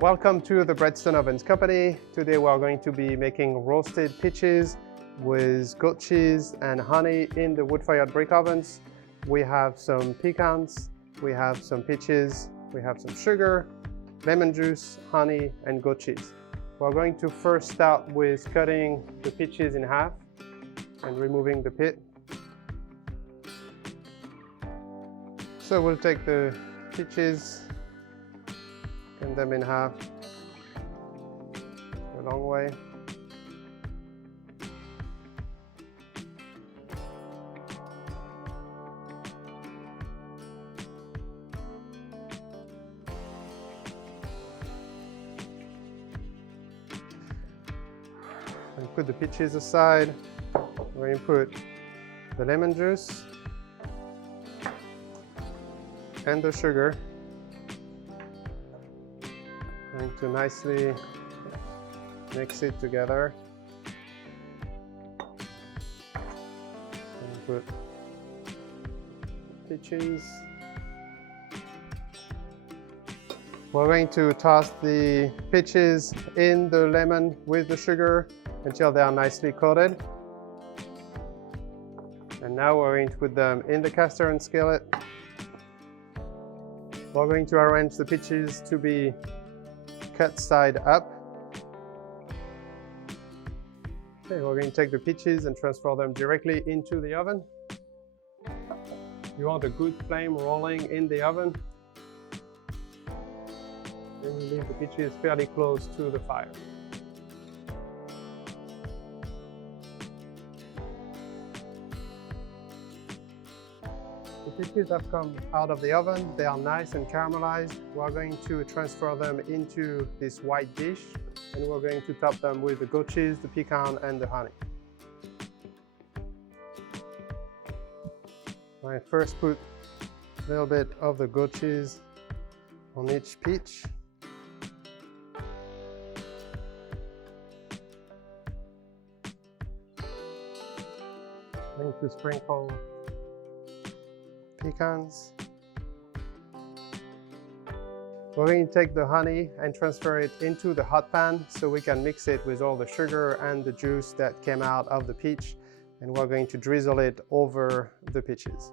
Welcome to the Breadstone Ovens Company. Today we are going to be making roasted peaches with goat cheese and honey in the wood-fired brick ovens. We have some pecans, we have some peaches, we have some sugar, lemon juice, honey, and goat cheese. We're going to first start with cutting the peaches in half and removing the pit. So we'll take the peaches, cut them in half a long way. And put the peaches aside. We're going to put the lemon juice and the sugar. Going to nicely mix it together. And put peaches. We're going to toss the peaches in the lemon with the sugar until they are nicely coated. And now we're going to put them in the cast iron skillet. We're going to arrange the peaches to be cut side up. Okay, we're going to take the peaches and transfer them directly into the oven. You want a good flame rolling in the oven. And you leave the peaches fairly close to the fire. The peaches have come out of the oven. They are nice and caramelized. We're going to transfer them into this white dish, and we're going to top them with the goat cheese, the pecan, and the honey. I first put a little bit of the goat cheese on each peach. I'm going to sprinkle pecans. We're going to take the honey and transfer it into the hot pan so we can mix it with all the sugar and the juice that came out of the peach, and we're going to drizzle it over the peaches.